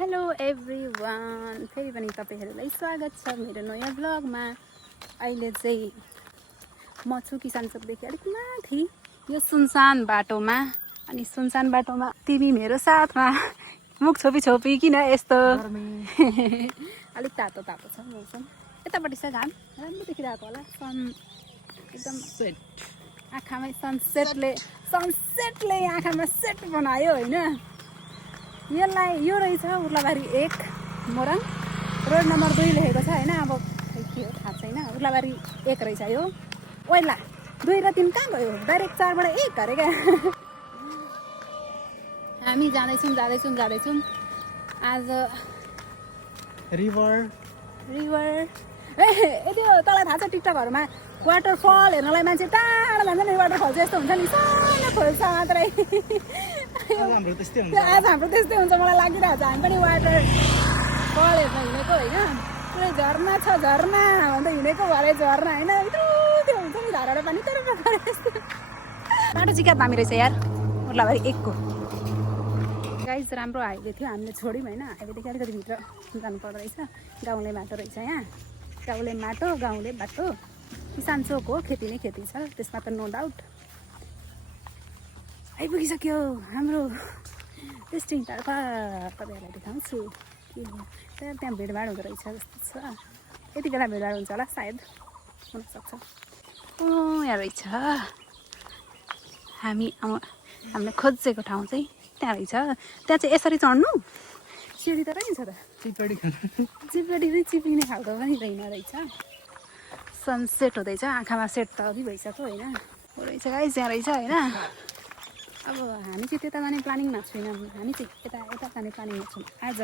Hello everyone, फेरि पनि तपाईहरुलाई स्वागत छ मेरो नयाँ ब्लगमा। अहिले चाहिँ म छु किसान चोकदेखि अलिक माथि यो सुनसान बाटोमा। अनि सुनसान बाटोमा तिमी मेरो साथमा मुख छोपी छोपी किन यस्तो अलिक तातो तातो छ मौसम। यतापट्टि छ घाम राम्रो देखिरहेको होला। सन एकदम सेट आँखामै सनसेटले आँखामा सेट बनायो हैन। यो रहेछ उर्लाबारी 1 मोरङ रोड नम्बर 2 लेखेको छ हैन। अब के हो थाहा छैन। उर्लाबारी 1 रहेछ यो। ओइला 2 र 3 कहाँ गयो? डाइरेक्ट 4 बाट 1 अरे क्या। हामी जाँदैछौँ आज रिभर त्यो तँलाई थाहा छ टिकटकहरुमा वाटरफल हेर्नलाई मान्छे टाढा भन्छ नि। वाटरफल चाहिँ यस्तो हुन्छ नि, सानो खोल्छ मात्रै। आज हाम्रो त्यस्तै हुन्छ। मलाई लागिरहेको छ हामी पनि वाटरफल हेर्न हिँडेको होइन। पुरै झर्ना छ, झर्ना भन्दा हिँडेको भरे झर्ना होइन। त्यो हुन्छ नि धाराबाट पानी तर बाटो चाहिँ क्या दामी रहेछ यार उर्लाबारी 1 को। गाइज राम्रो हाइवे थियो, हामीले छोड्यौँ होइन। हाइवेदेखि अलिकति भित्र जानु पर्दो रहेछ। गाउँले बाटो रहेछ यहाँ। गाउँले बाटो किसान चोक हो। खेती नै खेती छ त्यसमा त नो डाउट। आइपुगिसक्यो हाम्रो टेस्टिङ तर्फ। तपाईँहरूलाई देखाउँछु त्यहाँ भिडभाड हुँदो रहेछ जस्तो छ। यति बेला भिडभाड हुन्छ होला सायद, हुनसक्छ। यहाँ रहेछ हामीले खोजेको ठाउँ चाहिँ त्यहाँ रहेछ। त्यहाँ चाहिँ यसरी चढ्नु सिँढी त रहेछ त। चिपडी नै चिप्लिने खालको पनि रहेछ। सनसेट हुँदैछ, आँखामा सेट त अघि भइसक्यो होइन। रहेछ गाइस यहाँ रहेछ होइन। अब हामी चाहिँ त्यता जाने प्लानिङमा छैनौँ। हामी चाहिँ यता जाने प्लानिङमा छौँ आज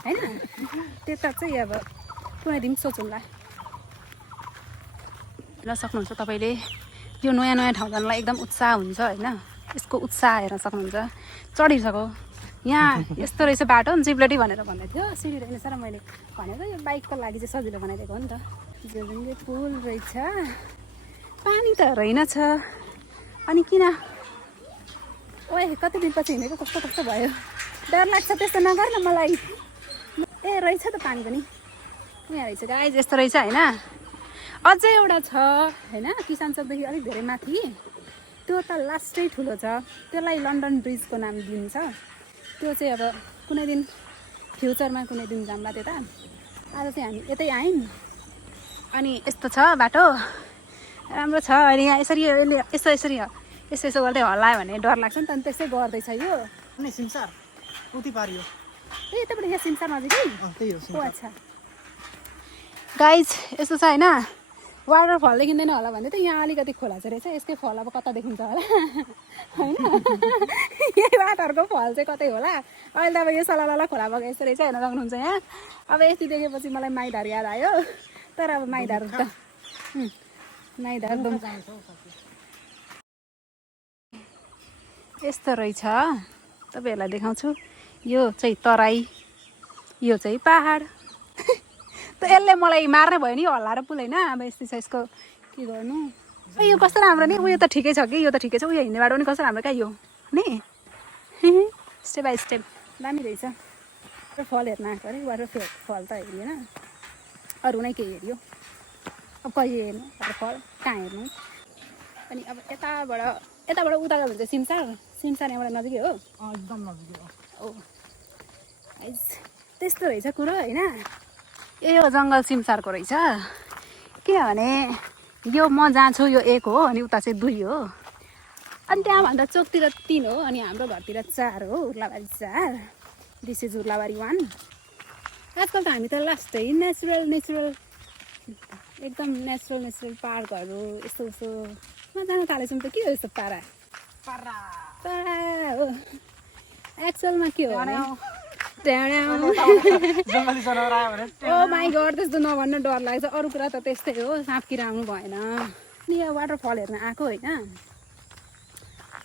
होइन। त्यता चाहिँ अब कुनै दिन सोचौँला। हेर्न सक्नुहुन्छ तपाईँले यो नयाँ ठाउँ जानलाई एकदम उत्साह हुन्छ होइन। यसको उत्साह हेर्न सक्नुहुन्छ। चढिसक्यो यहाँ यस्तो रहेछ बाटो। जिप्लेटी भनेर भन्दै थियो, सिँढी रहेछ र मैले भनेको यो बाइकको लागि चाहिँ सजिलो बनाइदिएको हो नि त। जोगिङ्गे पुल रहेछ, पानी त रहेनछ। अनि किन ओए कति दिनपछि हिँडेको कस्तो भयो। डर लाग्छ त्यस्तो नगर न मलाई। ए रहेछ त पानी पनि यहाँ रहेछ गाइज। यस्तो रहेछ होइन। अझै एउटा छ होइन किसान चोकदेखि अलिक धेरै माथि। त्यो त लास्टै ठुलो छ। त्यसलाई लन्डन ब्रिजको नाम दिन्छ। त्यो चाहिँ अब कुनै दिन फ्युचरमा कुनै दिन जाम्ला त्यता। आज चाहिँ हामी यतै आयौँ। अनि यस्तो छ बाटो, राम्रो छ। अनि यहाँ यसो गर्दै हल्लायो भने डर लाग्छ नि त। अनि त्यसै गर्दैछ यो सिमसार उति पारियो। ए यताबाट यहाँ सिमसार नजिकै त्यही हो ओ अच्छा। गाइज यस्तो छ होइन। वाटरफल देखिँदैन होला भन्दै त यहाँ अलिकति खोला चाहिँ रहेछ। यसकै फल अब कता देखिन्छ होला होइन। यही बाटोहरूको फल चाहिँ कतै होला। अहिले त अब यो सलाला खोला भएको यस्तो रहेछ हेर्न सक्नुहुन्छ यहाँ। अब यति देखेपछि मलाई माइधार याद आयो। तर अब माइधार यस्तो रहेछ। तपाईँहरूलाई देखाउँछु। यो चाहिँ तराई, यो चाहिँ पहाड। त यसले मलाई मार्ने भयो नि हल्लाएर पुल होइन। अब यस्तै छ यसको के गर्नु। यो कस्तो राम्रो नि। उयो त ठिकै छ कि, यो त ठिकै छ। उयो हिँड्ने बाटो पनि कस्तो राम्रो क्या यो नि। स्टेप बाई स्टेप दामी रहेछ। वाटरफल हेर्न आएको अरे। वाटरफल त हेरिएन, अरू नै केही हेऱ्यो। अब कहिले हेर्नु वाटरफल, कहाँ हेर्नु। अनि अब यताबाट उता गयो भने चाहिँ सिमसार यहाँबाट नजिकै हो। एकदम नजिकै हो। त्यस्तो रहेछ कुरो होइन। यो जङ्गल सिमसारको रहेछ। किनभने यो म जहाँ छु यो 1 हो, अनि उता चाहिँ 2 हो। अनि त्यहाँभन्दा चोकतिर 3 हो, अनि हाम्रो घरतिर 4 हो। उर्लाबारी 4। This is Urlabari 1। आजकल त हामी त लास्टै नेचुरल एकदम नेचुरल पार्कहरू यस्तो जान थालेछौँ त। के हो यस्तो पारा हो। एक्चुअलमा के हो भने ओ माई गड त्यस्तो नभन्नु डर लाग्छ। अरू कुरा त त्यस्तै हो, साँप किरा आउनु भएन। अनि यो वाटरफल हेर्न आएको होइन।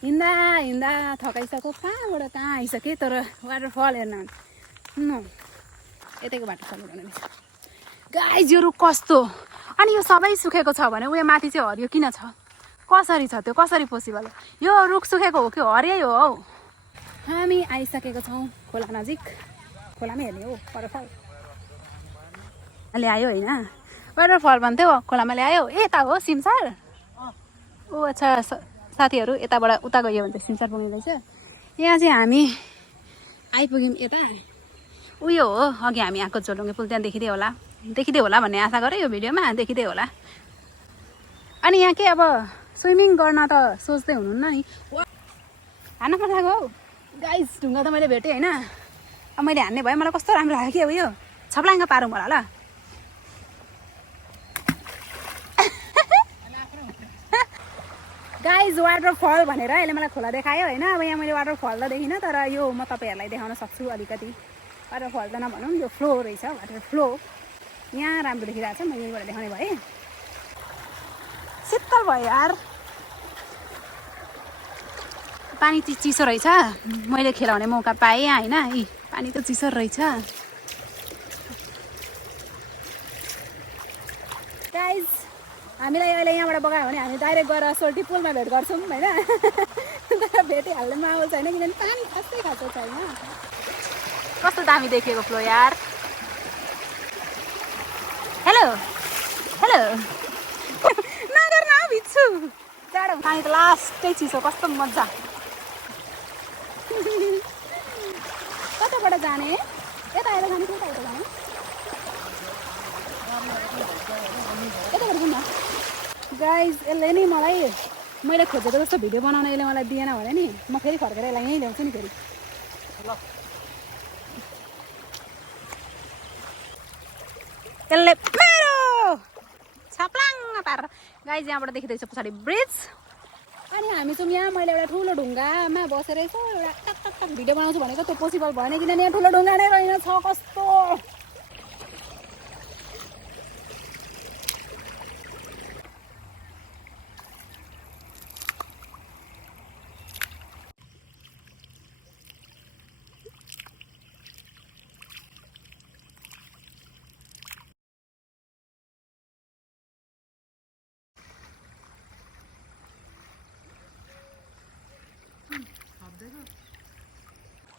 हिँड्दा थकाइसक्यो। कहाँ आइसकेँ। तर वाटरफल हेर्न यतैको बाटो चल्नु रहेछ गाइज। यो रुख कस्तो। अनि यो सबै सुकेको छ भने उयो माथि चाहिँ हरियो किन छ? कसरी छ त्यो? कसरी पोसिबल? यो रुख सुकेको हो कि हरियै हो हौ। हामी आइसकेको छौँ खोला नजिक। खोलामै हेर्ने हो वाटरफल ल्यायो होइन वाटरफल भन्थ्यो खोलामा ल्यायो ए यता हो सिमसार ओ अच्छा साथीहरू यताबाट उता गयो भने चाहिँ सिमसार पुग्ने रहेछ यहाँ चाहिँ हामी आइपुग्यौँ यता उयो हो अघि हामी आएको झोलुङ्गे पुल त्यहाँ देखिदियो होला भन्ने आशा गरेँ यो भिडियोमा देखिदियो होला अनि यहाँ के अब स्विमिङ गर्न त सोच्दै हुनुहुन्न नि हान्न मन लाग्यो हौ गाइस ढुङ्गा त मैले भेटेँ होइन अब मैले हान्ने भयो मलाई कस्तो राम्रो लाग्यो के उयो छप्लाङ्ग पारौँ होला ल गाइज वाटरफल भनेर यसले मलाई खोला देखायो होइन अब यहाँ मैले वाटरफल त देखिनँ तर यो म तपाईँहरूलाई देखाउन सक्छु अलिकति वाटरफल त नभनौँ यो फ्लो रहेछ वाटर फ्लो यहाँ राम्रो देखिरहेको छ मैले यहीँबाट देखाउने भएँ शीतल भयो यार पानी चाहिँ चिसो रहेछ मैले खेलाउने मौका पाएँ होइन यी पानी त चिसो रहेछ गाइज हामीलाई अहिले यहाँबाट बगायो भने हामी डाइरेक्ट गएर सोल्टी पुलमा भेट गर्छौँ होइन तर भेटिहाल्ने माहौल छैन किनभने पानी खासै खासै छैन कस्तो दामी देखिएको फ्लो यार हेलो हेलो नगर न भिज्छु जाडो पानी त लास्टै चिसो कस्तो मजा कताबाट जाने यता आएर जाने कि यता जाने यताबाट जाउँ न गाइज यसले नि मलाई मैले खोजेको जस्तो भिडियो बनाउन यसले मलाई दिएन भने नि म फेरि फर्केर यसलाई यहीँ ल्याउँछु नि फेरि यसले मेरो छप्लाङ्ग पारेर गाइज यहाँबाट देखिँदैछ पछाडि ब्रिज अनि हामी चाहिँ यहाँ मैले एउटा ठुलो ढुङ्गामा बसेर यसो एउटा टक टक टक भिडियो बनाउँछु भनेको त्यो पोसिबल भएन किनभने यहाँ ठुलो ढुङ्गा नै रहेन छ कस्तो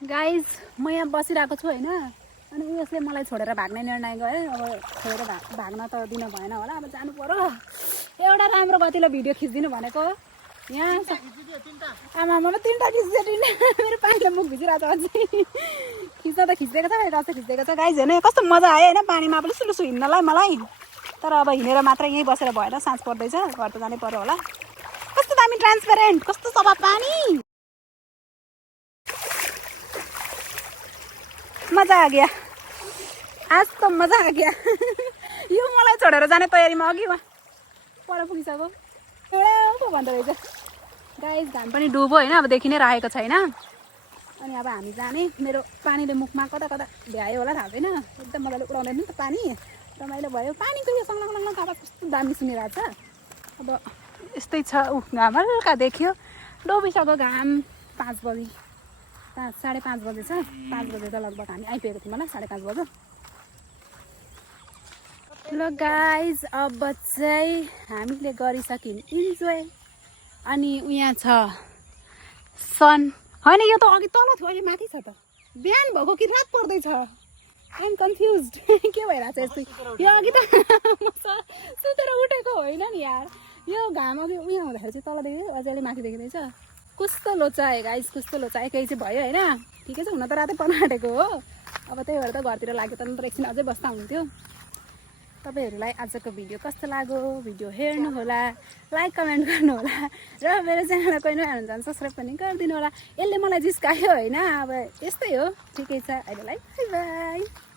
गाइज म यहाँ बसिरहेको छु होइन अनि उसले मलाई छोडेर भाग्ने निर्णय गरे अब छोडेर भाग्न त दिन भएन होला अब जानु पर्यो एउटा राम्रो गतिलो भिडियो खिचिदिनु भनेको यहाँ आमामा 3टा खिचिदिनु मेरो पानीले मुख भिजिरहेको छ अझै खिच्न त खिचिदिएको छ रस्ता खिचिदिएको छ गाइज हेर्नु कस्तो मजा आयो होइन पानीमा अब लुसु लुसु हिँड्नलाई मलाई तर अब हिँडेर मात्र यहीँ बसेर भएन साँझ पर्दैछ घर त जानै पर्यो होला कस्तो दामी ट्रान्सपेरेन्ट कस्तो सफा पानी मजा आ गया आज त मजा आ गया यो मलाई छोडेर जाने तयारीमा अघि वा पर पुगिसक्यो एउटा पो भन्दो रहेछ गाइस घाम पनि डुबो होइन अब देखि नै राखेको छैन अनि अब हामी जाने मेरो पानीले मुखमा कता कता भ्यायो होला थाहा छैन एकदम मजाले उडाउँदैन नि त पानी रमाइलो भयो पानीको यो सङ्लङ आवाज कस्तो दामी सुनिरहेको छ अब यस्तै छ घाम हल्का देखियो डुबिसक्यो घाम 5 बजी 5:30 बजे छ 5 बजे त लगभग हामी आइपुगेको थियौँ होला 5:30 बजे ल गाइज अब चाहिँ हामीले गरिसक्यौँ इन्जोय अनि यहाँ छ सन होइन यो त अघि तल थियो अहिले माथि छ त बिहान भएको कि रात पर्दैछ आइएम कन्फ्युज के भइरहेछ यस्तो यो अघि त सुतेर उठेको होइन नि यार यो घाम अघि उयो हुँदाखेरि चाहिँ तल देख्यो अझैले माथि देखिँदैछ कस्तो लोचायो गाइस कस्तो लोचायो एकै चाहिँ भयो होइन ठिकै छ हुन त रातै पर्न आँटेको हो अब त्यही भएर त घरतिर लाग्यो त नत्र एकछिन अझै बस्दा हुन्थ्यो तपाईँहरूलाई आजको भिडियो कस्तो लाग्यो भिडियो हेर्नुहोला लाइक कमेन्ट गर्नुहोला र मेरो च्यानललाई कोही नयाँ हुनुहुन्छ भने सब्सक्राइब पनि गरिदिनु होला यसले मलाई जिस्कायो होइन अब यस्तै हो ठिकै छ अहिलेलाई बाई बाई